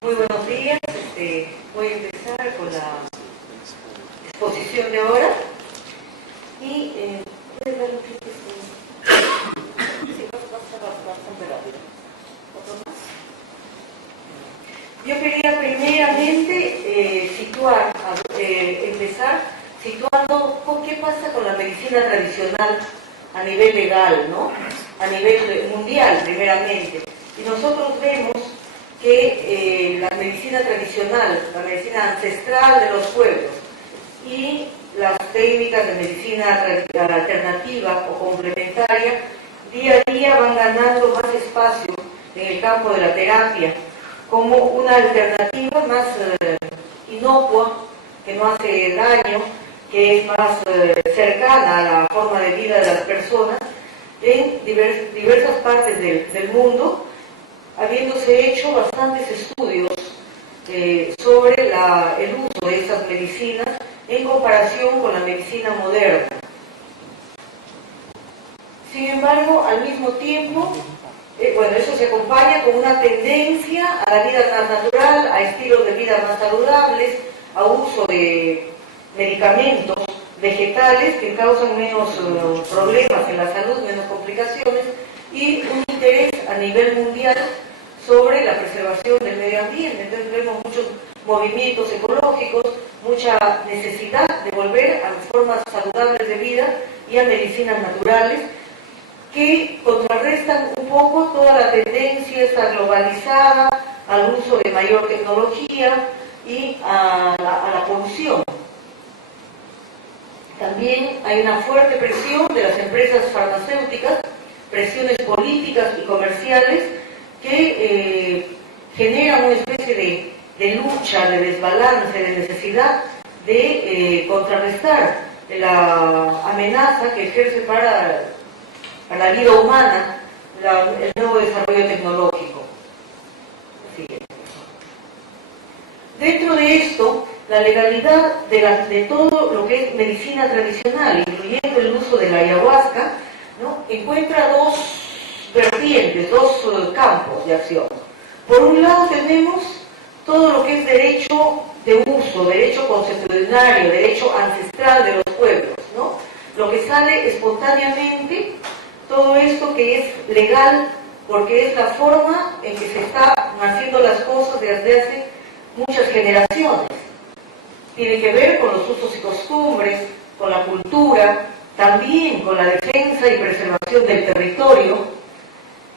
Muy buenos días. Voy a empezar con la exposición de ahora. Y ¿puedes dar un clic? Sí, bastante rápido. ¿Otro más? Yo quería primeramente empezar situando qué pasa con la medicina tradicional a nivel legal, ¿no? A nivel mundial, primeramente. Y nosotros vemos que la medicina tradicional, la medicina ancestral de los pueblos y las técnicas de medicina alternativa o complementaria, día a día van ganando más espacio en el campo de la terapia, como una alternativa más inocua, que no hace daño, que es más cercana a la forma de vida de las personas en diversas partes del mundo, habiéndose hecho bastantes estudios sobre el uso de estas medicinas en comparación con la medicina moderna. Sin embargo, al mismo tiempo, eso se acompaña con una tendencia a la vida más natural, a estilos de vida más saludables, a uso de medicamentos vegetales que causan menos problemas en la salud, menos complicaciones, y un interés a nivel mundial sobre la preservación del medio ambiente. Entonces vemos muchos movimientos ecológicos, mucha necesidad de volver a las formas saludables de vida y a medicinas naturales que contrarrestan un poco toda la tendencia esta globalizada al uso de mayor tecnología y a la polución. También hay una fuerte presión de las empresas farmacéuticas, presiones políticas y comerciales que generan una especie de lucha, de desbalance, de necesidad de contrarrestar la amenaza que ejerce para la vida humana el nuevo desarrollo tecnológico. Dentro de esto, la legalidad de todo lo que es medicina tradicional, incluyendo el uso de la ayahuasca, ¿no?, encuentra dos vertientes, dos campos de acción. Por un lado tenemos todo lo que es derecho de uso, derecho consuetudinario, derecho ancestral de los pueblos, ¿no? Lo que sale espontáneamente, todo esto que es legal, porque es la forma en que se están haciendo las cosas desde hace muchas generaciones. Tiene que ver con los usos y costumbres, con la cultura, también con la defensa y preservación del territorio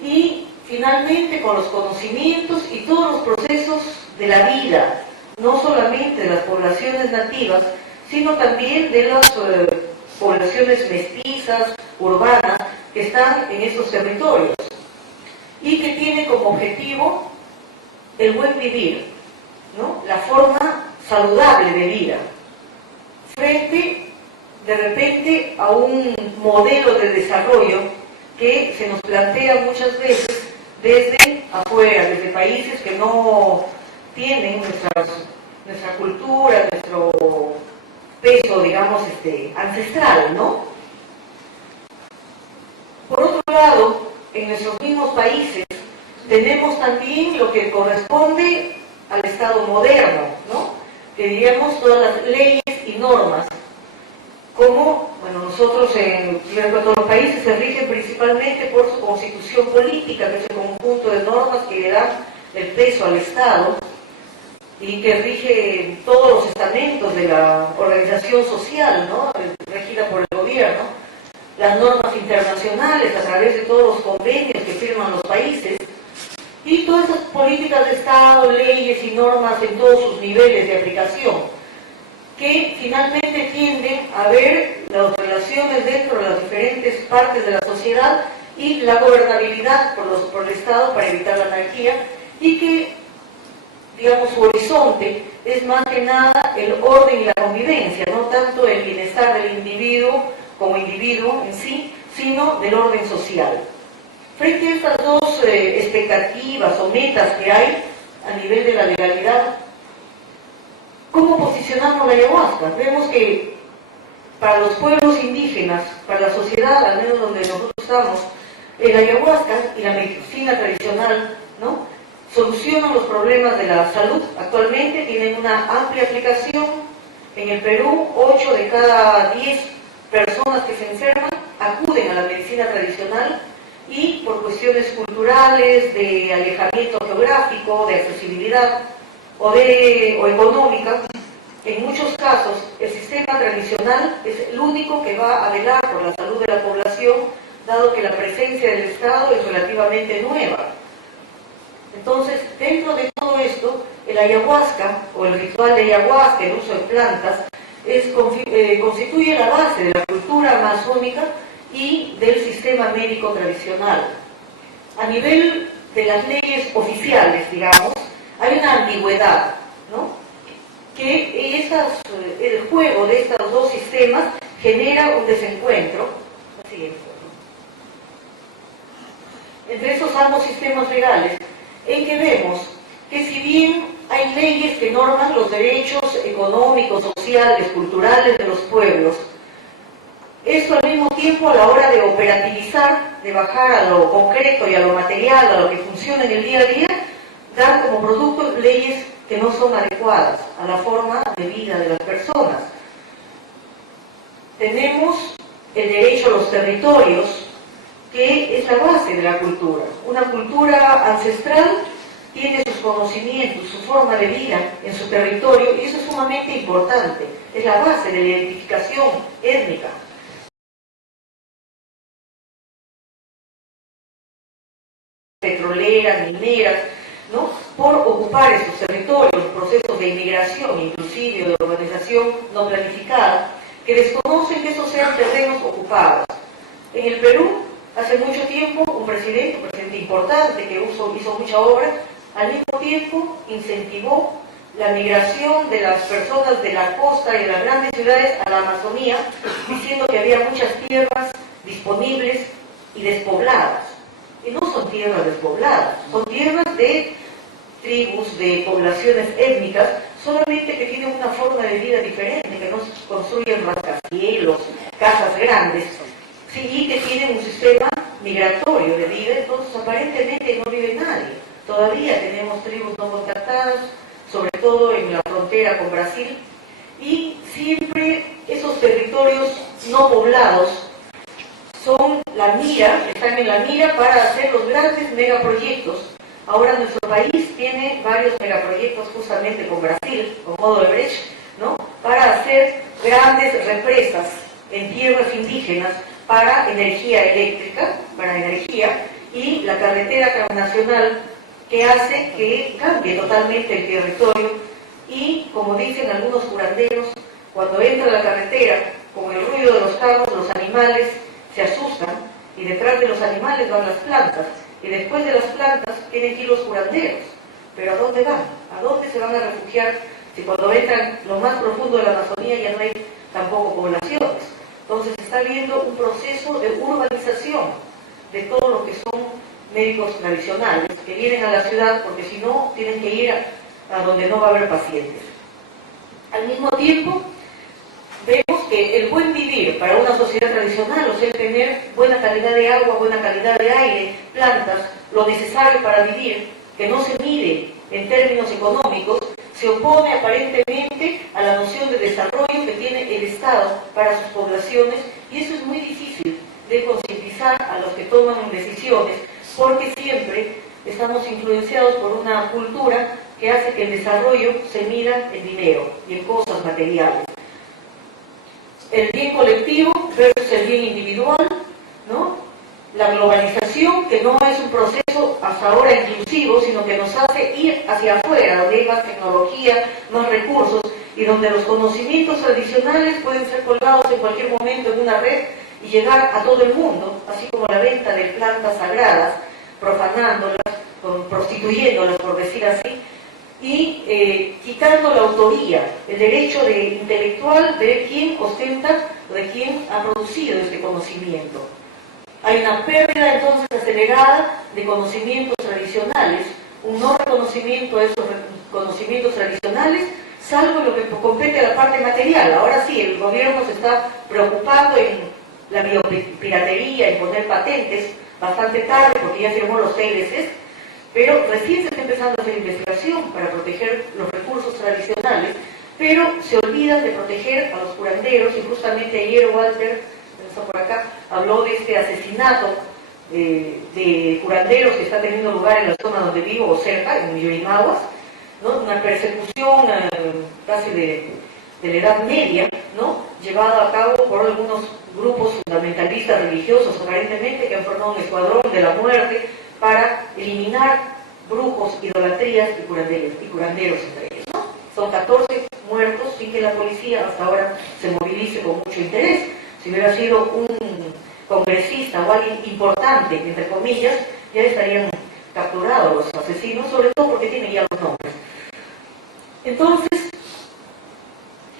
y finalmente con los conocimientos y todos los procesos de la vida, no solamente de las poblaciones nativas, sino también de las poblaciones mestizas, urbanas, que están en esos territorios y que tiene como objetivo el buen vivir, ¿no?, la forma saludable de vida, frente de repente a un modelo de desarrollo que se nos plantea muchas veces desde afuera, desde países que no tienen nuestra cultura, nuestro peso, digamos, ancestral, ¿no? Por otro lado, en nuestros mismos países tenemos también lo que corresponde al Estado moderno, ¿no?, que diríamos todas las leyes y normas, como, nosotros en todos los países se rigen principalmente por su constitución política, que es el conjunto de normas que le dan el peso al Estado y que rige todos los estamentos de la organización social, ¿no?, regida por el gobierno, las normas internacionales a través de todos los convenios que firman los países, y todas esas políticas de Estado, leyes y normas en todos sus niveles de aplicación, que finalmente tienden a ver las relaciones dentro de las diferentes partes de la sociedad y la gobernabilidad por el Estado para evitar la anarquía, y que, digamos, su horizonte es más que nada el orden y la convivencia, no tanto el bienestar del individuo como individuo en sí, sino del orden social. Frente a estas dos expectativas o metas que hay a nivel de la legalidad, ¿cómo posicionamos la ayahuasca? Vemos que para los pueblos indígenas, para la sociedad, al menos donde nosotros estamos, la ayahuasca y la medicina tradicional ¿no? Solucionan los problemas de la salud. Actualmente tienen una amplia aplicación. En el Perú, 8 de cada 10 personas que se enferman acuden a la medicina tradicional y por cuestiones culturales, de alejamiento geográfico, de accesibilidad o económica, en muchos casos el sistema tradicional es el único que va a velar por la salud de la población, dado que la presencia del Estado es relativamente nueva. Entonces, dentro de todo esto, el ayahuasca, o el ritual de ayahuasca, el uso de plantas, constituye la base de la cultura amazónica y del sistema médico tradicional. A nivel de las leyes oficiales, digamos, hay una ambigüedad, ¿no? Que el juego de estos dos sistemas genera un desencuentro. La siguiente. Entre esos ambos sistemas legales, en que vemos que si bien hay leyes que norman los derechos económicos, sociales, culturales de los pueblos, esto al mismo tiempo a la hora de operativizar, de bajar a lo concreto y a lo material, a lo que funciona en el día a día, dan como producto leyes que no son adecuadas a la forma de vida de las personas. Tenemos el derecho a los territorios, que es la base de la cultura. Una cultura ancestral tiene sus conocimientos, su forma de vida en su territorio, y eso es sumamente importante. Es la base de la identificación étnica. Petroleras, mineras, ¿no? Por ocupar esos territorios, procesos de inmigración, inclusive de urbanización no planificada, que desconocen que esos sean terrenos ocupados. En el Perú, hace mucho tiempo, un presidente importante que hizo mucha obra, al mismo tiempo incentivó la migración de las personas de la costa y de las grandes ciudades a la Amazonía, diciendo que había muchas tierras disponibles y despobladas. Y no son tierras despobladas, son tierras de tribus, de poblaciones étnicas, solamente que tienen una forma de vida diferente, que no construyen rascacielos, casas grandes, sí, y que tienen un sistema migratorio de vida. Entonces aparentemente no vive nadie. Todavía tenemos tribus no contactadas, sobre todo en la frontera con Brasil, y siempre esos territorios no poblados son la mira, están en la mira para hacer los grandes megaproyectos. Ahora nuestro país tiene varios megaproyectos justamente con Brasil, con Odebrecht, ¿no? Para hacer grandes represas en tierras indígenas para energía eléctrica, para energía, y la carretera transnacional que hace que cambie totalmente el territorio. Y como dicen algunos curanderos, cuando entra la carretera, con el ruido de los carros, los animales se asustan, y detrás de los animales van las plantas, y después de las plantas tienen que ir los curanderos. Pero ¿a dónde van? ¿A dónde se van a refugiar si cuando entran lo más profundo de la Amazonía ya no hay tampoco poblaciones? Entonces está habiendo un proceso de urbanización de todo lo que son médicos tradicionales, que vienen a la ciudad porque si no tienen que ir a donde no va a haber pacientes. Al mismo tiempo, vemos que el buen vivir para una sociedad tradicional, o sea, tener buena calidad de agua, buena calidad de aire, plantas, lo necesario para vivir, que no se mide en términos económicos, se opone aparentemente a la noción de desarrollo que tiene el Estado para sus poblaciones, y eso es muy difícil de concientizar a los que toman decisiones, porque siempre estamos influenciados por una cultura que hace que el desarrollo se mida en dinero y en cosas materiales. El bien colectivo versus el bien individual, ¿no? La globalización, que no es un proceso hasta ahora inclusivo, sino que nos hace ir hacia afuera, donde hay más tecnología, más recursos, y donde los conocimientos tradicionales pueden ser colgados en cualquier momento en una red y llegar a todo el mundo, así como la venta de plantas sagradas, profanándolas, prostituyéndolas, por decir así, y quitando la autoría, el derecho intelectual de quien ostenta, de quien ha producido este conocimiento. Hay una pérdida entonces acelerada de conocimientos tradicionales, un no reconocimiento de esos conocimientos tradicionales, salvo lo que compete a la parte material. Ahora sí, el gobierno se está preocupando en la biopiratería, en poner patentes, bastante tarde porque ya firmó los TLCs, pero recién se está empezando a hacer investigación para proteger los recursos tradicionales, pero se olvidan de proteger a los curanderos, y justamente ayer Walter, que está por acá, habló de este asesinato de curanderos que está teniendo lugar en la zona donde vivo o cerca, en Yurimaguas, ¿no? Una persecución casi de la Edad Media, ¿no? Llevada a cabo por algunos grupos fundamentalistas religiosos, aparentemente, que han formado un escuadrón de la muerte para eliminar brujos, idolatrías y curanderos entre ellos, ¿no? Son 14 muertos sin que la policía hasta ahora se movilice con mucho interés. Si hubiera sido un congresista o alguien importante, entre comillas, ya estarían capturados los asesinos, sobre todo porque tienen ya los nombres. Entonces,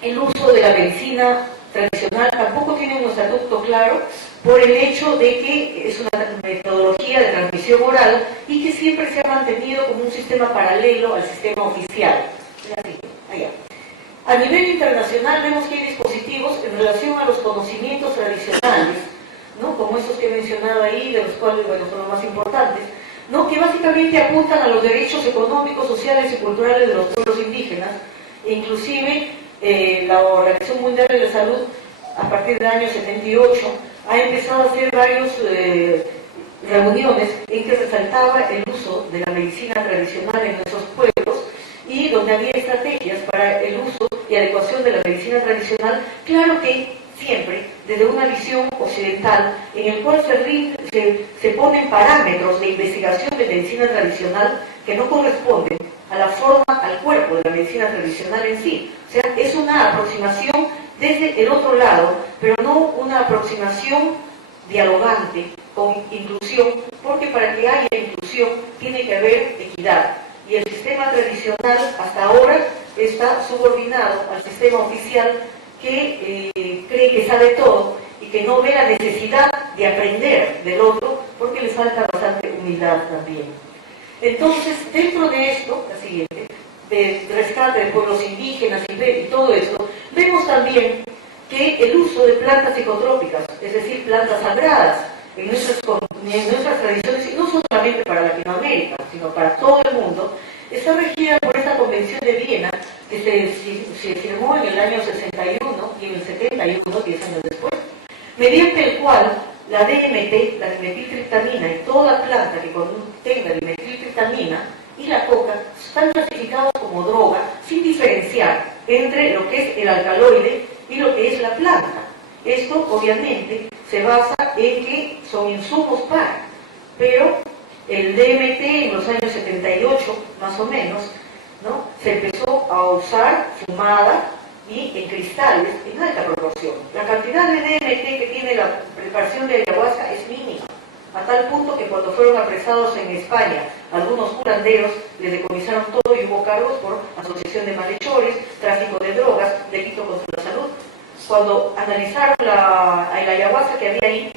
el uso de la medicina tradicional tampoco tiene un estatuto claro por el hecho de que es una metodología de transmisión oral y que siempre se ha mantenido como un sistema paralelo al sistema oficial. Allá. A nivel internacional vemos que hay dispositivos en relación a los conocimientos tradicionales, ¿no? Como estos que he mencionado ahí, de los cuales, bueno, son los más importantes, ¿no? Que básicamente apuntan a los derechos económicos, sociales y culturales de los pueblos indígenas, e inclusive la Organización Mundial de la Salud, a partir del año 78, ha empezado a hacer varias reuniones en que resaltaba el uso de la medicina tradicional en nuestros pueblos y donde había estrategias para el uso y adecuación de la medicina tradicional, claro que siempre desde una visión occidental en el cual se ponen parámetros de investigación de medicina tradicional que no corresponden a la forma, al cuerpo de la medicina tradicional en sí. O sea, es una aproximación desde el otro lado, pero no una aproximación dialogante con inclusión, porque para que haya inclusión tiene que haber equidad. Y el sistema tradicional hasta ahora está subordinado al sistema oficial que cree que sabe todo y que no ve la necesidad de aprender del otro porque le falta bastante humildad también. Entonces, dentro de esto, la siguiente, de rescate de pueblos indígenas y todo esto, vemos también que el uso de plantas psicotrópicas, es decir, plantas sagradas, en nuestras tradiciones, y no solamente para Latinoamérica, sino para todo el mundo, está regida por esta Convención de Viena, que se firmó en el año 61 y en el 71, 10 años después, mediante el cual la DMT, la dimetiltriptamina y toda planta que contenga dimetiltriptamina y la coca están clasificados como droga sin diferenciar entre lo que es el alcaloide y lo que es la planta. Esto obviamente se basa en que son insumos para, pero el DMT en los años 78 más o menos, ¿no? Se empezó a usar fumada y en cristales en alta proporción. La cantidad de DMT que tiene la preparación de ayahuasca es mínima, a tal punto que cuando fueron apresados en España algunos curanderos les decomisaron todo y hubo cargos por asociación de malhechores, tráfico de drogas, delito contra la salud. Cuando analizaron la ayahuasca que había ahí,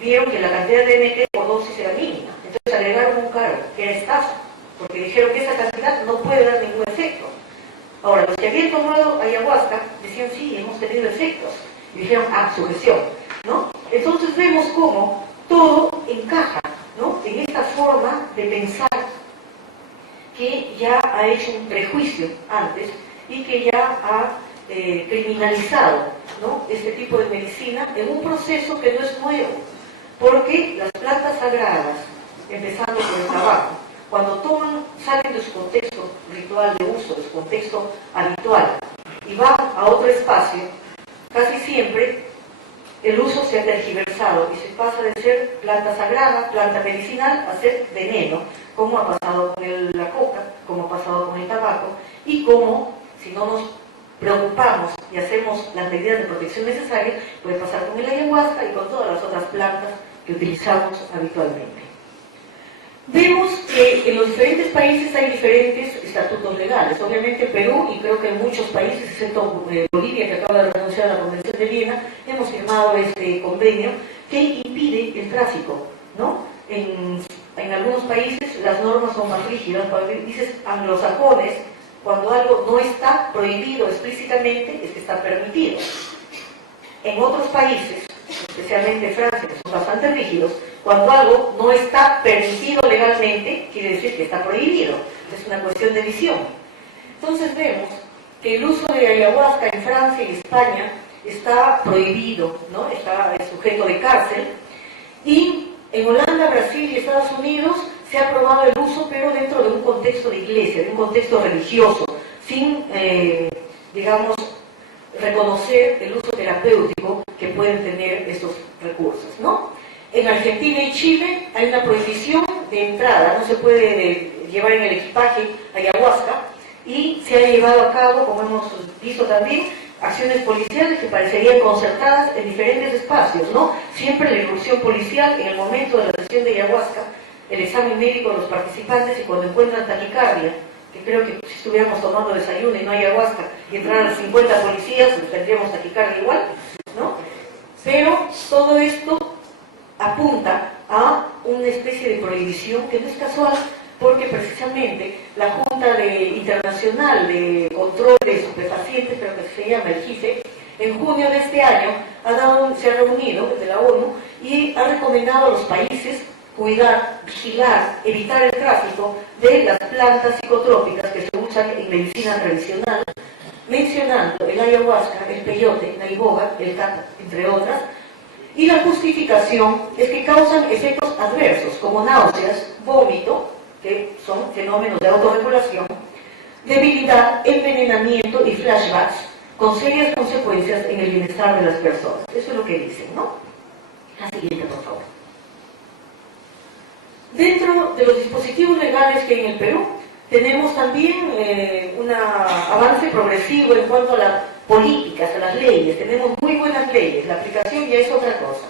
vieron que la cantidad de DMT por dosis era mínima. Entonces agregaron un cargo, que era estafa, porque dijeron que esa cantidad no puede dar ningún efecto. Ahora, los que habían tomado ayahuasca decían, sí, hemos tenido efectos. Y dijeron, sugestión, ¿no? Entonces vemos cómo todo encaja, ¿no? En esta forma de pensar que ya ha hecho un prejuicio antes y que ya ha criminalizado, ¿no? Este tipo de medicina en un proceso que no es nuevo, porque las plantas sagradas, empezando por el tabaco, cuando salen de su contexto ritual de uso, de su contexto habitual, y van a otro espacio, casi siempre el uso se ha tergiversado y se pasa de ser planta sagrada, planta medicinal, a ser veneno, como ha pasado con la coca, como ha pasado con el tabaco, y como, si no nos preocupamos y hacemos las medidas de protección necesarias, puede pasar con el ayahuasca y con todas las otras plantas que utilizamos habitualmente. Vemos que en los diferentes países hay diferentes estatutos legales. Obviamente Perú, y creo que en muchos países, excepto Bolivia, que acaba de renunciar a la Convención de Viena, hemos firmado este convenio que impide el tráfico, ¿no? En algunos países las normas son más rígidas. Dices anglosajones, cuando algo no está prohibido explícitamente, es que está permitido. En otros países, especialmente Francia, que son bastante rígidos, Cuando algo no está permitido legalmente, quiere decir que está prohibido. Es una cuestión de visión. Entonces vemos que el uso de ayahuasca en Francia y España está prohibido, ¿no? Está sujeto de cárcel. Y en Holanda, Brasil y Estados Unidos se ha aprobado el uso, pero dentro de un contexto de iglesia, de un contexto religioso, sin, digamos, reconocer el uso terapéutico que pueden tener estos recursos, ¿no? En Argentina y Chile hay una prohibición de entrada, no se puede llevar en el equipaje ayahuasca, y se ha llevado a cabo, como hemos visto también, acciones policiales que parecerían concertadas en diferentes espacios, ¿no? Siempre la irrupción policial en el momento de la sesión de ayahuasca, el examen médico de los participantes, y cuando encuentran taquicardia, que creo que si estuviéramos tomando desayuno y no hay ayahuasca y entraran 50 policías, tendríamos taquicardia igual, ¿no? Pero todo esto apunta a una especie de prohibición que no es casual, porque precisamente la Junta Internacional de Control de Estupefacientes, creo que se llama el JIFE, en junio de este año se ha reunido desde la ONU y ha recomendado a los países cuidar, vigilar, evitar el tráfico de las plantas psicotrópicas que se usan en medicina tradicional, mencionando el ayahuasca, el peyote, la iboga, el cat, entre otras. Y la justificación es que causan efectos adversos, como náuseas, vómito, que son fenómenos de autorregulación, debilidad, envenenamiento y flashbacks, con serias consecuencias en el bienestar de las personas. Eso es lo que dicen, ¿no? La siguiente, por favor. Dentro de los dispositivos legales que hay en el Perú, tenemos también un avance progresivo en cuanto a las políticas, a las leyes. Tenemos muy buenas leyes, la aplicación ya es otra cosa,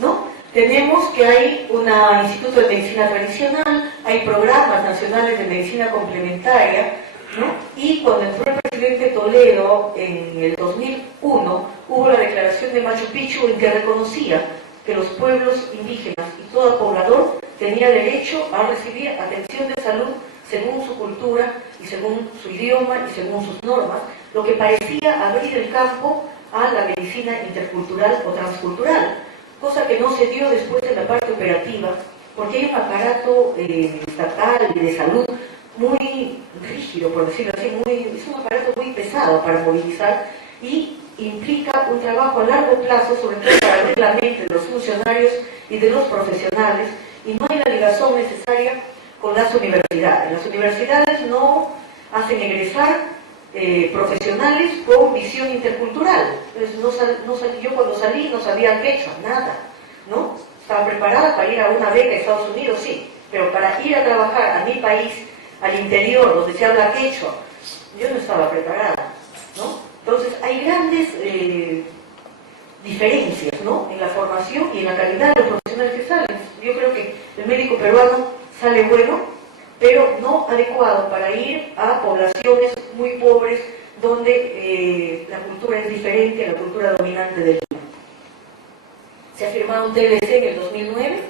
¿no? Tenemos que hay un Instituto de Medicina Tradicional, hay programas nacionales de medicina complementaria, ¿no? Y cuando entró el presidente Toledo en el 2001, hubo la declaración de Machu Picchu en que reconocía que los pueblos indígenas y todo poblador tenía derecho a recibir atención de salud según su cultura y según su idioma y según sus normas, lo que parecía abrir el campo a la medicina intercultural o transcultural, cosa que no se dio después de la parte operativa, porque hay un aparato estatal y de salud muy rígido, por decirlo así, es un aparato muy pesado para movilizar y implica un trabajo a largo plazo, sobre todo para abrir la mente de los funcionarios y de los profesionales, y no hay la ligación necesaria con las universidades. Las universidades no hacen egresar profesionales con visión intercultural. Entonces, yo cuando salí no sabía quechua, nada, ¿no? Estaba preparada para ir a una beca a Estados Unidos, sí, pero para ir a trabajar a mi país, al interior, donde se habla quechua, yo no estaba preparada, ¿no? Entonces, hay grandes diferencias, ¿no?, en la formación y en la calidad de los profesionales que salen. Yo creo que el médico peruano sale bueno, pero no adecuado para ir a poblaciones muy pobres donde la cultura es diferente a la cultura dominante del mundo. Se ha firmado un TLC en el 2009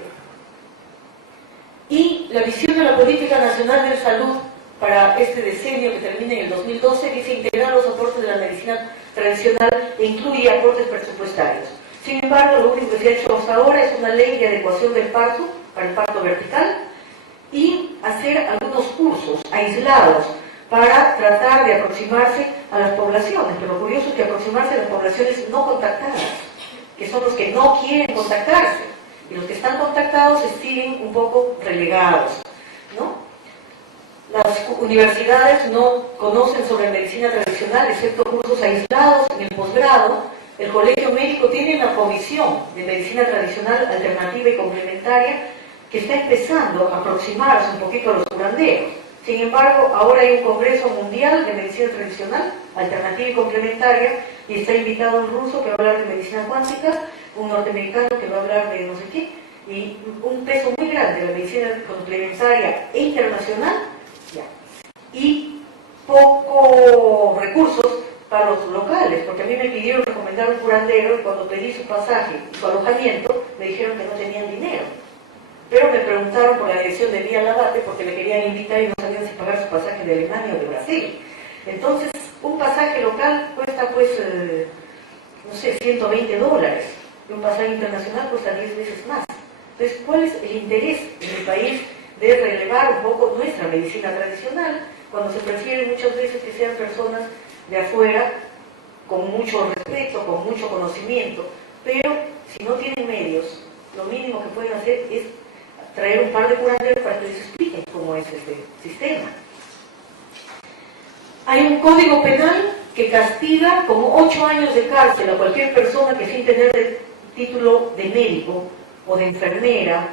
y la visión de la Política Nacional de Salud para este decenio que termina en el 2012 dice integrar los aportes de la medicina tradicional e incluye aportes presupuestarios. Sin embargo, lo único que se ha hecho hasta ahora es una ley de adecuación del parto para el parto vertical y hacer algunos cursos aislados para tratar de aproximarse a las poblaciones, pero lo curioso es que aproximarse a las poblaciones no contactadas, que son los que no quieren contactarse, y los que están contactados se siguen un poco relegados, ¿no? Las universidades no conocen sobre medicina tradicional, excepto cursos aislados en el posgrado. El Colegio Médico tiene una comisión de medicina tradicional alternativa y complementaria que está empezando a aproximarse un poquito a los curanderos. Sin embargo, ahora hay un Congreso Mundial de Medicina Tradicional, Alternativa y Complementaria, y está invitado un ruso que va a hablar de medicina cuántica, un norteamericano que va a hablar de no sé qué, y un peso muy grande de la medicina complementaria e internacional, ya. Y pocos recursos para los locales, porque a mí me pidieron recomendar un curandero y cuando pedí su pasaje y su alojamiento, me dijeron que no tenían dinero. Pero me preguntaron por la dirección de Vía Labate porque le querían invitar y no sabían si pagar su pasaje de Alemania o de Brasil. Entonces, un pasaje local cuesta, pues, no sé, $120. Y un pasaje internacional cuesta 10 veces más. Entonces, ¿cuál es el interés en el país de relevar un poco nuestra medicina tradicional cuando se prefiere muchas veces que sean personas de afuera con mucho respeto, con mucho conocimiento, pero si no tienen medios, lo mínimo que pueden hacer es traer un par de curanderos para que les expliquen cómo es este sistema? Hay un código penal que castiga como 8 años de cárcel a cualquier persona que sin tener el título de médico o de enfermera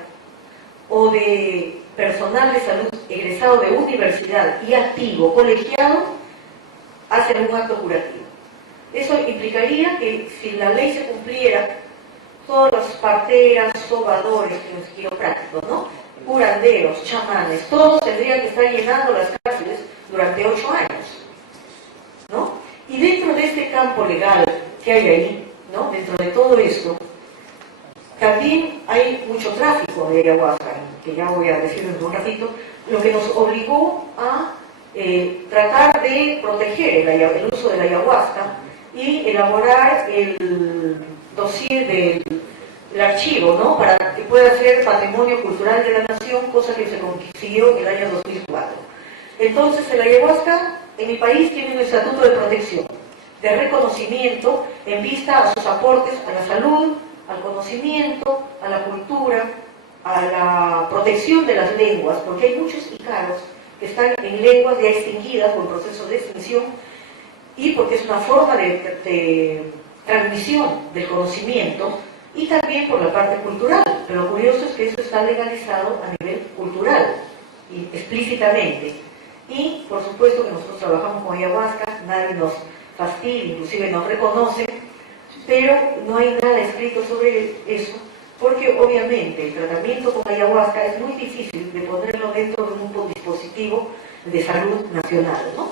o de personal de salud egresado de universidad y activo, colegiado, hace un acto curativo. Eso implicaría que si la ley se cumpliera, todas las parteras, sobadores, quiroprácticos, ¿no?, curanderos, chamanes, todos tendrían que estar llenando las cárceles durante 8 años, ¿no? Y dentro de este campo legal que hay ahí, ¿no?, dentro de todo esto, también hay mucho tráfico de ayahuasca, que ya voy a decir en un ratito, lo que nos obligó a tratar de proteger el uso de la ayahuasca y elaborar el dossier del archivo, ¿no?, para que pueda ser patrimonio cultural de la nación, cosa que se consiguió en el año 2004. Entonces, el ayahuasca en mi país tiene un estatuto de protección, de reconocimiento en vista a sus aportes a la salud, al conocimiento, a la cultura, a la protección de las lenguas, porque hay muchos ícaros que están en lenguas ya extinguidas por proceso de extinción, y porque es una forma de transmisión del conocimiento, y también por la parte cultural. Pero lo curioso es que eso está legalizado a nivel cultural, y explícitamente. Y por supuesto que nosotros trabajamos con ayahuasca, nadie nos fastidia, inclusive nos reconoce, pero no hay nada escrito sobre eso, porque obviamente el tratamiento con ayahuasca es muy difícil de ponerlo dentro de un dispositivo de salud nacional, ¿no?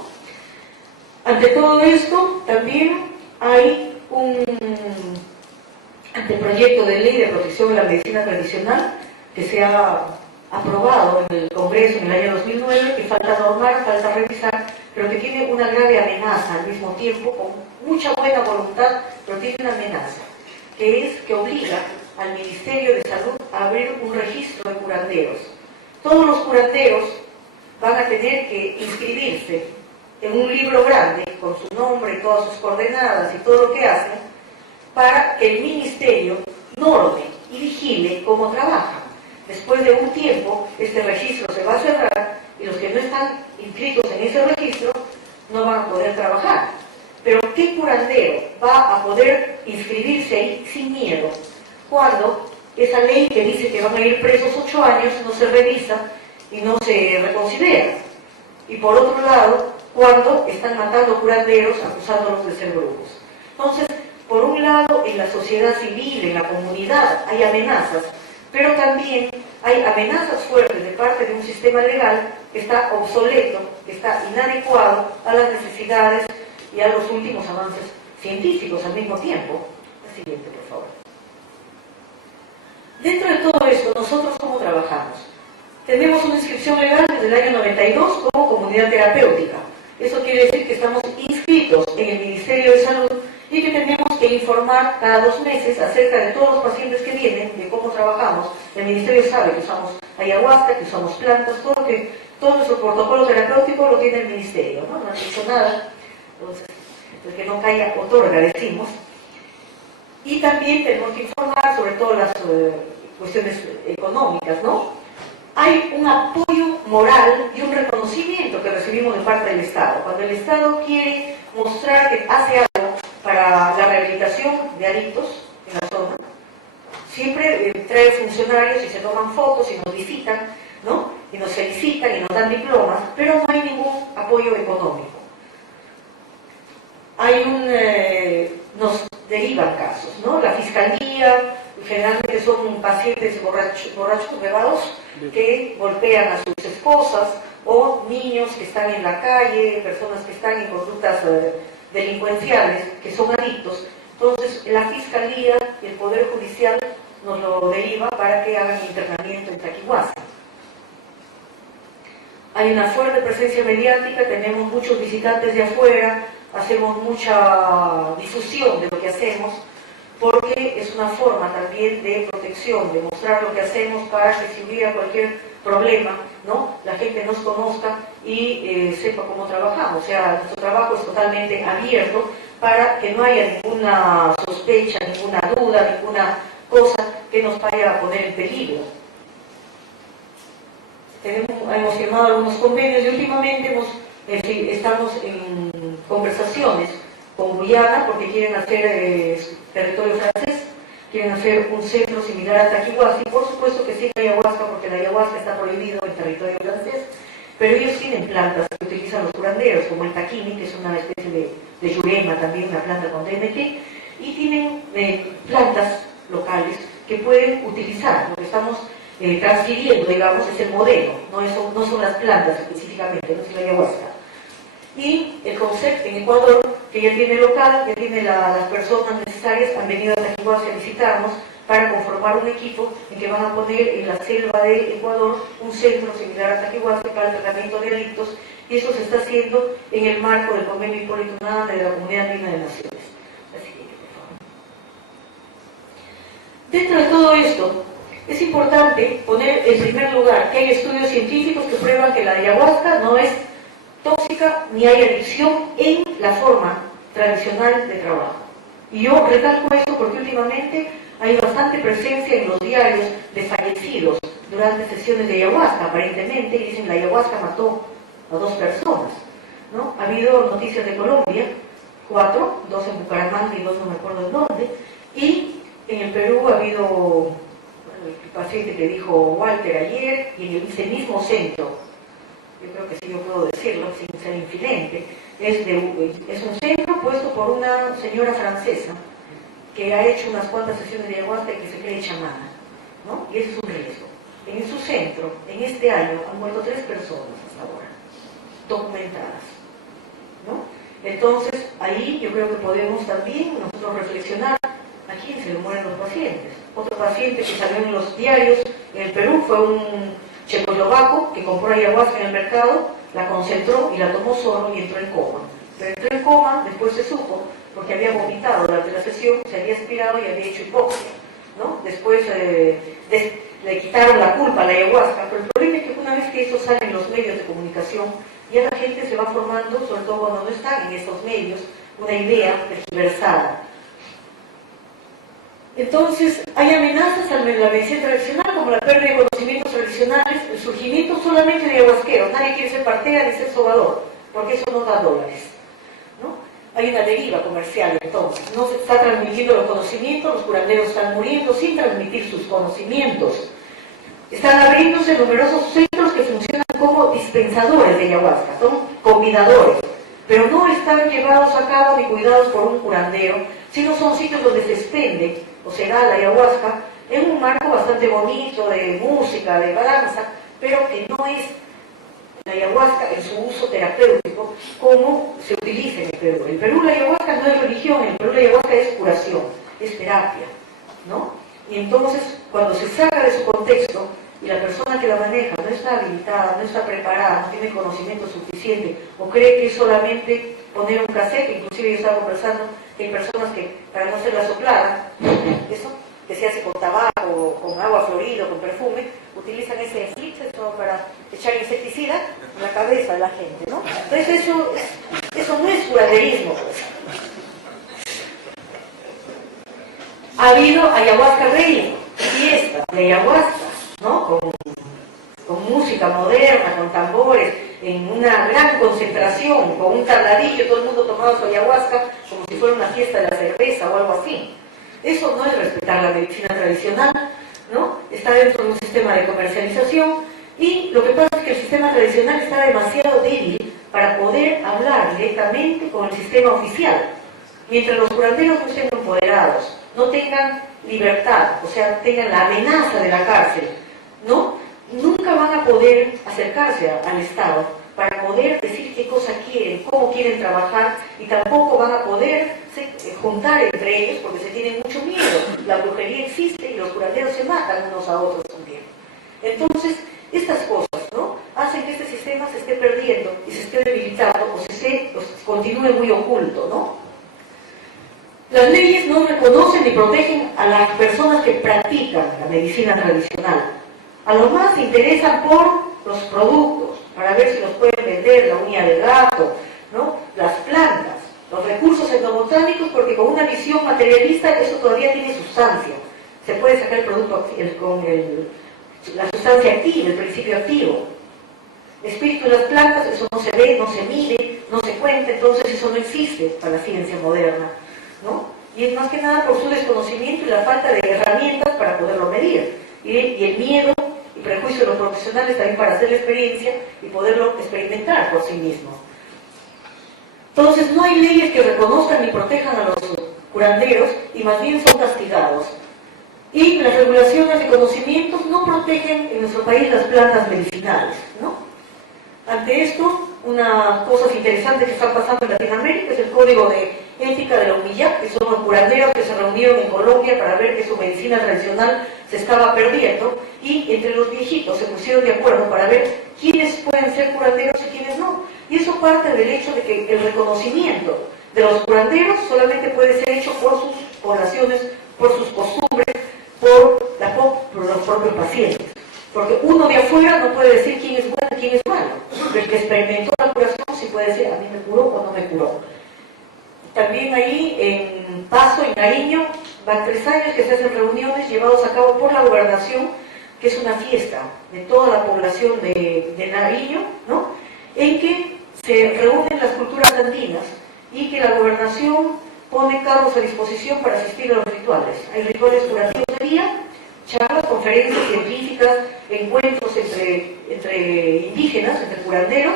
Ante todo esto, también hay un anteproyecto de ley de protección de la medicina tradicional que se ha aprobado en el Congreso en el año 2009, que falta normar, falta revisar, pero que tiene una grave amenaza al mismo tiempo, con mucha buena voluntad, pero tiene una amenaza, que es que obliga al Ministerio de Salud a abrir un registro de curanderos. Todos los curanderos van a tener que inscribirse en un libro grande, con su nombre, todas sus coordenadas y todo lo que hacen, para que el Ministerio norme y vigile cómo trabajan. Después de un tiempo, este registro se va a cerrar y los que no están inscritos en ese registro no van a poder trabajar. Pero ¿qué curandero va a poder inscribirse ahí sin miedo cuando esa ley que dice que van a ir presos 8 años no se revisa y no se reconsidera? Y por otro lado, cuando están matando curanderos acusándolos de ser brujos. Entonces, por un lado, en la sociedad civil, en la comunidad, hay amenazas, pero también hay amenazas fuertes de parte de un sistema legal que está obsoleto, que está inadecuado a las necesidades y a los últimos avances científicos al mismo tiempo. La siguiente, por favor. Dentro de todo esto, ¿nosotros cómo trabajamos? Tenemos una inscripción legal desde el año 92 como comunidad terapéutica. Eso quiere decir que estamos inscritos en el Ministerio de Salud y que tenemos que informar cada 2 meses acerca de todos los pacientes que vienen, de cómo trabajamos. El Ministerio sabe que usamos ayahuasca, que usamos plantas, todo nuestro protocolo terapéutico lo tiene el Ministerio, ¿no? No han dicho nada, entonces, el que no calla otorga, decimos. Y también tenemos que informar sobre todas las cuestiones económicas, ¿no? Hay un apoyo moral y un reconocimiento que recibimos de parte del Estado. Cuando el Estado quiere mostrar que hace algo para la rehabilitación de adictos en la zona, siempre trae funcionarios y se toman fotos y nos visitan, ¿no?, y nos felicitan y nos dan diplomas, pero no hay ningún apoyo económico. Nos derivan casos, ¿no? La fiscalía, generalmente son pacientes borrachos bebados que golpean a sus esposas, o niños que están en la calle, personas que están en conductas delincuenciales, que son adictos. Entonces, la fiscalía y el Poder Judicial nos lo deriva para que hagan internamiento en Taquihuasca. Hay una fuerte presencia mediática, tenemos muchos visitantes de afuera, hacemos mucha difusión de lo que hacemos, porque es una forma también de protección, de mostrar lo que hacemos para que si hubiera cualquier problema, ¿no?, la gente nos conozca y sepa cómo trabajamos. O sea, nuestro trabajo es totalmente abierto para que no haya ninguna sospecha, ninguna duda, ninguna cosa que nos vaya a poner en peligro. Hemos firmado algunos convenios y últimamente estamos en conversaciones con Guyana porque quieren hacer territorio francés, quieren hacer un centro similar a Taquihuasi, por supuesto que sin ayahuasca, porque la ayahuasca está prohibido en territorio francés, pero ellos tienen plantas que utilizan los curanderos, como el taquini, que es una especie de yurema, también una planta con DMT, y tienen plantas locales que pueden utilizar. Lo que estamos transfiriendo, digamos, es el modelo, no son las plantas específicamente, no es la ayahuasca. Y el concepto en Ecuador, que ya tiene local, ya tiene las personas necesarias, han venido a Taquihuasi a visitarnos para conformar un equipo en que van a poner en la selva de Ecuador un centro similar a Taquihuasi para el tratamiento de adictos, y eso se está haciendo en el marco del convenio Hipólito Unanue de la Comunidad Andina de Naciones. Así que, por favor. Dentro de todo esto, es importante poner en primer lugar que hay estudios científicos que prueban que la ayahuasca no es tóxica ni hay adicción en la forma tradicional de trabajo. Y yo recalco esto porque últimamente hay bastante presencia en los diarios de fallecidos durante sesiones de ayahuasca, aparentemente, y dicen la ayahuasca mató a 2 personas, ¿no? Ha habido noticias de Colombia, 4, 2 en Bucaramanga y 2 no me acuerdo en dónde, y en el Perú ha habido el paciente que dijo Walter ayer, y en ese mismo centro, yo creo que sí yo puedo decirlo sin ser infidente, es un centro puesto por una señora francesa que ha hecho unas cuantas sesiones de ayahuasca y que se cree chamana, ¿no? Y ese es un riesgo. En su centro, en este año, han muerto 3 personas hasta ahora, documentadas, ¿no? Entonces, ahí yo creo que podemos también nosotros reflexionar a quién se le mueren los pacientes. Otro paciente que salió en los diarios en el Perú fue un checoslovaco que compró ayahuasca en el mercado, la concentró y la tomó solo y entró en coma. Pero entró en coma, después se supo, porque había vomitado durante la sesión, se había expirado y había hecho hipoxia, ¿no? Después le quitaron la culpa a la ayahuasca, pero el problema es que una vez que eso sale en los medios de comunicación, ya la gente se va formando, sobre todo cuando no están en estos medios, una idea tergiversada. Entonces, hay amenazas a la medicina tradicional, como la pérdida de conocimientos tradicionales, el surgimiento solamente de ayahuasqueros. Nadie quiere ser partera ni ser sobador, porque eso no da dólares, ¿no? Hay una deriva comercial, entonces. No se está transmitiendo los conocimientos, los curanderos están muriendo sin transmitir sus conocimientos. Están abriéndose numerosos centros que funcionan como dispensadores de ayahuasca, son convidadores, pero no están llevados a cabo ni cuidados por un curandero, sino son sitios donde se expende o se da la ayahuasca en un marco bastante bonito de música, de danza, pero que no es la ayahuasca en su uso terapéutico como se utiliza en el Perú. En el Perú la ayahuasca no es religión, en el Perú la ayahuasca es curación, es terapia, ¿no? Y entonces, cuando se saca de su contexto y la persona que la maneja no está habilitada, no está preparada, no tiene conocimiento suficiente, o cree que es solamente poner un cassette, inclusive yo estaba conversando que hay personas que, para no hacer la soplada, eso, que se hace con tabaco, con agua florida, con perfume, utilizan ese enflix para echar insecticida en la cabeza de la gente, ¿no? Entonces eso no es curanderismo, pues. Ha habido ayahuasca rey, fiestas de ayahuasca, ¿no? Con música moderna, con tambores, en una gran concentración, con un tabladillo, todo el mundo tomaba su ayahuasca como si fuera una fiesta de la cerveza o algo así. Eso no es respetar la medicina tradicional, ¿no? Está dentro de un sistema de comercialización, y lo que pasa es que el sistema tradicional está demasiado débil para poder hablar directamente con el sistema oficial. Mientras los curanderos no estén empoderados, no tengan libertad, o sea, tengan la amenaza de la cárcel, ¿no? Nunca van a poder acercarse al Estado para poder decir qué cosa quieren, cómo quieren trabajar, y tampoco van a poder juntar entre ellos porque se tienen mucho miedo. La brujería existe y los curanderos se matan unos a otros también. Entonces, estas cosas, ¿no?, hacen que este sistema se esté perdiendo y se esté debilitando o continúe muy oculto, ¿no? Las leyes no reconocen ni protegen a las personas que practican la medicina tradicional. A lo más se interesan por los productos, para ver si los pueden vender, la uña del gato, ¿no? Las plantas, los recursos etnobotánicos, porque con una visión materialista eso todavía tiene sustancia. Se puede sacar el producto con la sustancia activa, el principio activo. Espíritu de las plantas, eso no se ve, no se mide, no se cuenta, entonces eso no existe para la ciencia moderna, ¿no? Y es más que nada por su desconocimiento y la falta de herramientas para poderlo medir. Y el miedo y prejuicio de los profesionales también para hacer la experiencia y poderlo experimentar por sí mismo. Entonces no hay leyes que reconozcan ni protejan a los curanderos y más bien son castigados. Y las regulaciones de conocimientos no protegen en nuestro país las plantas medicinales, ¿no? Ante esto, unas cosas interesantes que están pasando en Latinoamérica es el Código de Ética de la UMILLAC, que son los curanderos que se reunieron en Colombia para ver que su medicina tradicional se estaba perdiendo, y entre los viejitos se pusieron de acuerdo para ver quiénes pueden ser curanderos y quiénes no. Y eso parte del hecho de que el reconocimiento de los curanderos solamente puede ser hecho por sus poblaciones, por sus costumbres, por los propios pacientes. Porque uno de afuera no puede decir quién es bueno y quién es malo. El que experimentó la curación sí puede decir a mí me curó o no me curó. También ahí en Pasto, en Nariño, van 3 años que se hacen reuniones llevadas a cabo por la gobernación, que es una fiesta de toda la población de Nariño, ¿no? En que se reúnen las culturas andinas y que la gobernación pone carros a disposición para asistir a los rituales. Hay rituales curativos de día, charlas, conferencias científicas, encuentros entre indígenas, entre curanderos,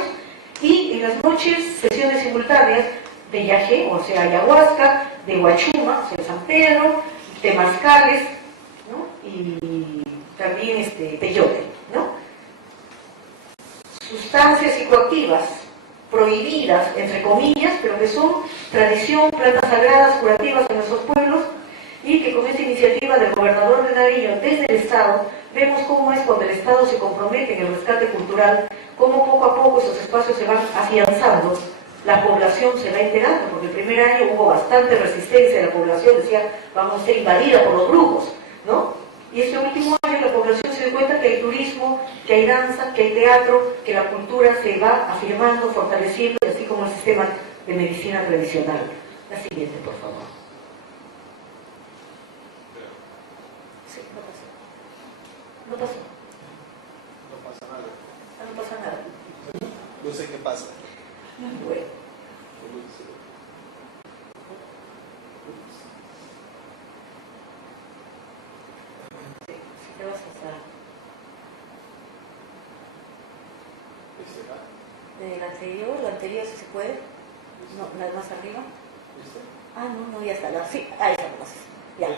y en las noches sesiones simultáneas de yagé, o sea, ayahuasca, de huachuma, o sea, San Pedro, temazcales, ¿no? Y también peyote, ¿no? Sustancias psicoactivas prohibidas, entre comillas, pero que son tradición, plantas sagradas, curativas en nuestros pueblos, y que con esta iniciativa del gobernador de Nariño desde el Estado, vemos cómo es cuando el Estado se compromete en el rescate cultural, cómo poco a poco esos espacios se van afianzando, la población se va enterando, porque el primer año hubo bastante resistencia de la población, decía, vamos a ser invadida por los brujos, ¿no? Y este último año la población se dio cuenta que hay turismo, que hay danza, que hay teatro, que la cultura se va afirmando, fortaleciendo, así como el sistema de medicina tradicional. La siguiente, por favor. Sí, no pasó. No pasó. No pasa nada. Ah, no pasa nada. No sé qué pasa. Bueno. ¿Qué vas a hacer? La anterior si se puede. No, la más arriba. Ah, no, ya está. Sí, ahí está. Ya.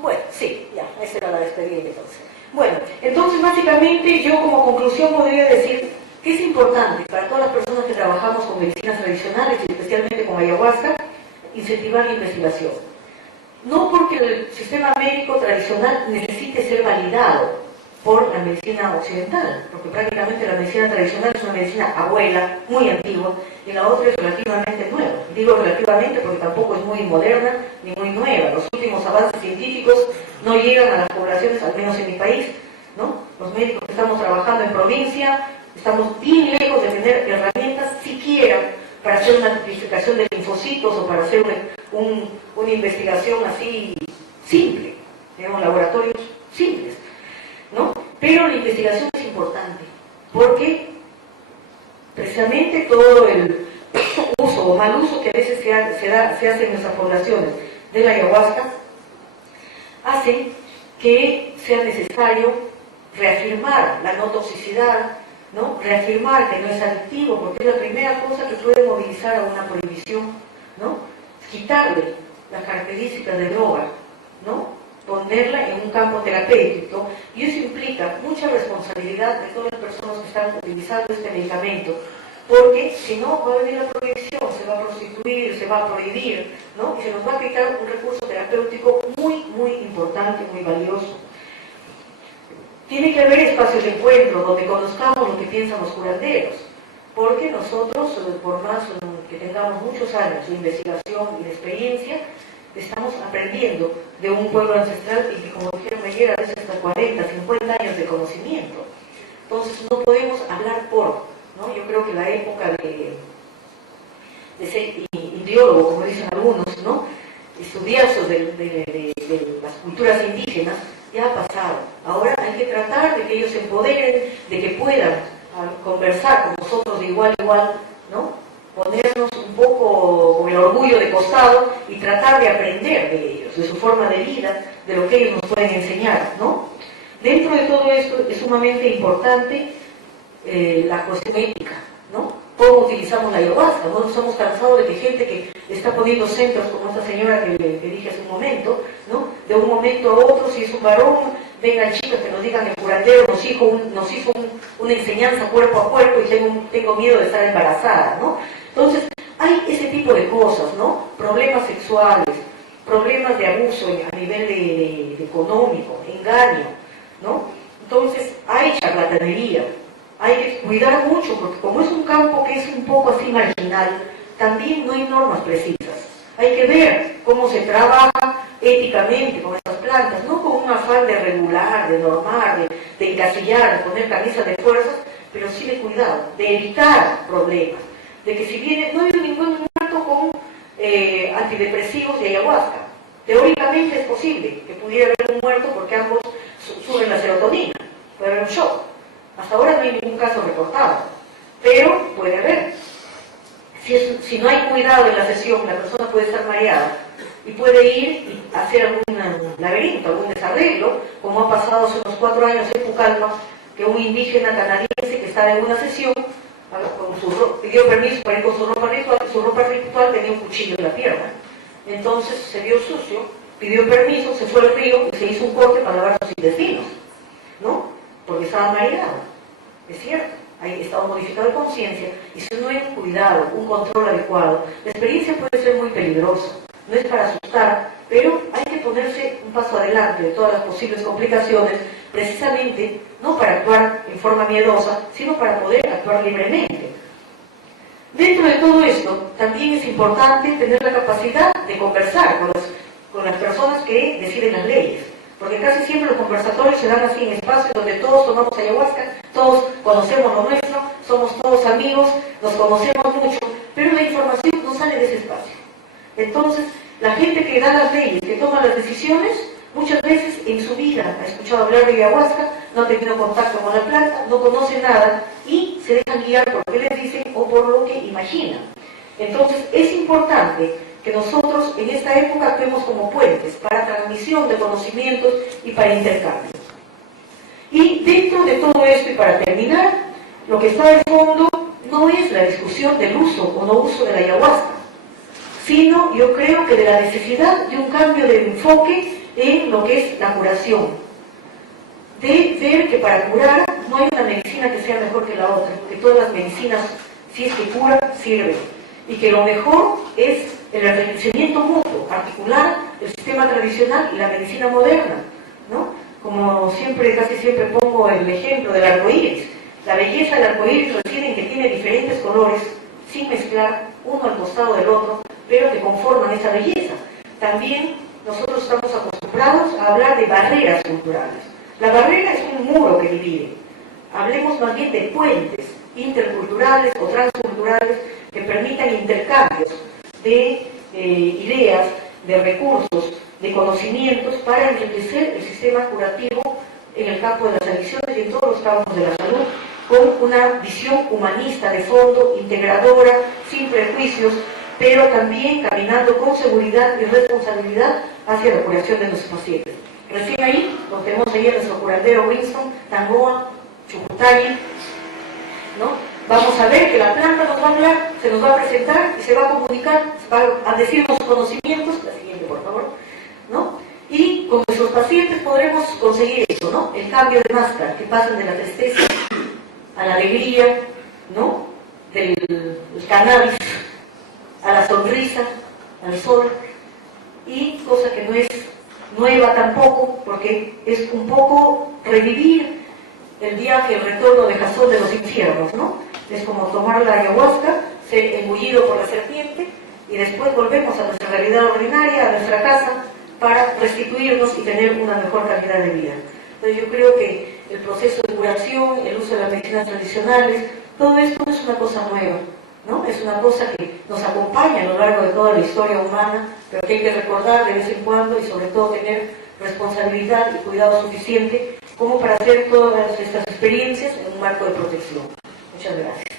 Bueno, sí, ya. Esa era la despedida entonces. Bueno, entonces básicamente yo como conclusión podría decir que es importante para todas las personas que trabajamos con medicinas tradicionales y especialmente con ayahuasca, incentivar la investigación. No porque el sistema médico tradicional necesite ser validado por la medicina occidental, porque prácticamente la medicina tradicional es una medicina abuela, muy antigua, y la otra es relativamente nueva. Digo relativamente porque tampoco es muy moderna ni muy nueva. Los últimos avances científicos no llegan a las poblaciones, al menos en mi país, ¿no? Los médicos que estamos trabajando en provincia, estamos bien lejos de tener herramientas siquiera para hacer una tipificación de linfocitos o para hacer una investigación así simple, digamos, laboratorios simples, ¿no? Pero la investigación es importante, porque precisamente todo el uso o mal uso que a veces se hace en nuestras poblaciones de la ayahuasca hace que sea necesario reafirmar la no toxicidad, ¿no? Reafirmar que no es adictivo, porque es la primera cosa que puede movilizar a una prohibición, ¿no? Quitarle las características de droga, ¿no? Ponerla en un campo terapéutico, y eso implica mucha responsabilidad de todas las personas que están utilizando este medicamento, porque si no va a venir la prohibición, se va a prostituir, se va a prohibir, ¿no? Y se nos va a quitar un recurso terapéutico muy, muy importante, muy valioso. Tiene que haber espacios de encuentro donde conozcamos lo que piensan los curanderos, porque nosotros, por más que tengamos muchos años de investigación y de experiencia, estamos aprendiendo de un pueblo ancestral y que, como dijeron ayer, a veces hasta 40, 50 años de conocimiento. Entonces no podemos hablar por, ¿no? Yo creo que la época de ser ideólogo, como dicen algunos, ¿no? Estudiosos de las culturas indígenas, ya ha pasado. Ahora hay que tratar de que ellos se empoderen, de que puedan conversar con nosotros de igual a igual, ¿no? Ponernos un poco con el orgullo de costado y tratar de aprender de ellos, de su forma de vida, de lo que ellos nos pueden enseñar, ¿no? Dentro de todo esto es sumamente importante la cuestión ética, ¿no? ¿Cómo utilizamos la ayahuasca? ¿No? Nos hemos cansado de que gente que está poniendo centros, como esta señora que dije hace un momento, ¿no? De un momento a otro, si es un varón, vengan chicas que nos digan el curandero nos hizo una enseñanza cuerpo a cuerpo y tengo miedo de estar embarazada, ¿no? Entonces, hay ese tipo de cosas, ¿no? Problemas sexuales, problemas de abuso a nivel de económico, engaño, ¿no? Entonces, hay charlatanería. Hay que cuidar mucho, porque como es un campo que es un poco así marginal, también no hay normas precisas. Hay que ver cómo se trabaja éticamente con estas plantas, no con un afán de regular, de normar, de encasillar, de poner camisas de fuerza, pero sí de cuidado, de evitar problemas. De que si viene, no hay ningún muerto con antidepresivos y ayahuasca. Teóricamente es posible que pudiera haber un muerto porque ambos suben la serotonina, puede haber un shock. Hasta ahora no hay ningún caso reportado, pero puede haber. Si no hay cuidado en la sesión, la persona puede estar mareada y puede ir y hacer algún laberinto, algún desarreglo, como ha pasado hace unos 4 años en Pucallpa, que un indígena canadiense que estaba en una sesión pidió permiso para ir con su ropa ritual tenía un cuchillo en la pierna. Entonces se vio sucio, pidió permiso, se fue al río y se hizo un corte para lavar sus intestinos, ¿no? Porque estaba mareado, es cierto, ahí estaba modificado de conciencia, y si no hay un cuidado, un control adecuado, la experiencia puede ser muy peligrosa, no es para asustar, pero hay que ponerse un paso adelante de todas las posibles complicaciones, precisamente no para actuar en forma miedosa, sino para poder actuar libremente. Dentro de todo esto, también es importante tener la capacidad de conversar con las personas que deciden las leyes. Porque casi siempre los conversatorios se dan así en espacios donde todos tomamos ayahuasca, todos conocemos lo nuestro, somos todos amigos, nos conocemos mucho, pero la información no sale de ese espacio. Entonces, la gente que da las leyes, que toma las decisiones, muchas veces en su vida ha escuchado hablar de ayahuasca, no ha tenido contacto con la planta, no conoce nada y se dejan guiar por lo que les dicen o por lo que imaginan. Entonces, es importante que nosotros en esta época actuemos como puentes para transmisión de conocimientos y para intercambio. Y dentro de todo esto, y para terminar, lo que está de fondo no es la discusión del uso o no uso de la ayahuasca, sino yo creo que de la necesidad de un cambio de enfoque en lo que es la curación. De ver que para curar no hay una medicina que sea mejor que la otra, que todas las medicinas, si es que curan, sirven. Y que lo mejor es el enriquecimiento mutuo, articular el sistema tradicional y la medicina moderna, ¿no? Como siempre, casi siempre pongo el ejemplo del arcoíris. La belleza del arcoíris reside en que tiene diferentes colores, sin mezclar, uno al costado del otro, pero que conforman esa belleza. También nosotros estamos acostumbrados a hablar de barreras culturales. La barrera es un muro que divide. Hablemos más bien de puentes interculturales o transculturales que permitan intercambios de ideas, de recursos, de conocimientos para enriquecer el sistema curativo en el campo de las adicciones y en todos los campos de la salud, con una visión humanista de fondo, integradora, sin prejuicios, pero también caminando con seguridad y responsabilidad hacia la curación de nuestros pacientes. Recién ahí, lo tenemos ahí a nuestro curandero Winston, Tangoa, Chucutay, ¿no? Vamos a ver que la planta nos va a hablar, se nos va a presentar y se va a comunicar, se va a decirnos sus conocimientos, la siguiente por favor, ¿no? Y con nuestros pacientes podremos conseguir eso, ¿no? El cambio de máscara, que pasan de la tristeza a la alegría, ¿no? Del cannabis a la sonrisa, al sol, y cosa que no es nueva tampoco, porque es un poco revivir el viaje, el retorno de Jasón de los infiernos, ¿no? Es como tomar la ayahuasca, ser engullido por la serpiente y después volvemos a nuestra realidad ordinaria, a nuestra casa, para restituirnos y tener una mejor calidad de vida. Entonces yo creo que el proceso de curación, el uso de las medicinas tradicionales, todo esto no es una cosa nueva, ¿no? Es una cosa que nos acompaña a lo largo de toda la historia humana, pero que hay que recordar de vez en cuando y sobre todo tener responsabilidad y cuidado suficiente como para hacer todas estas experiencias en un marco de protección. Muchas gracias.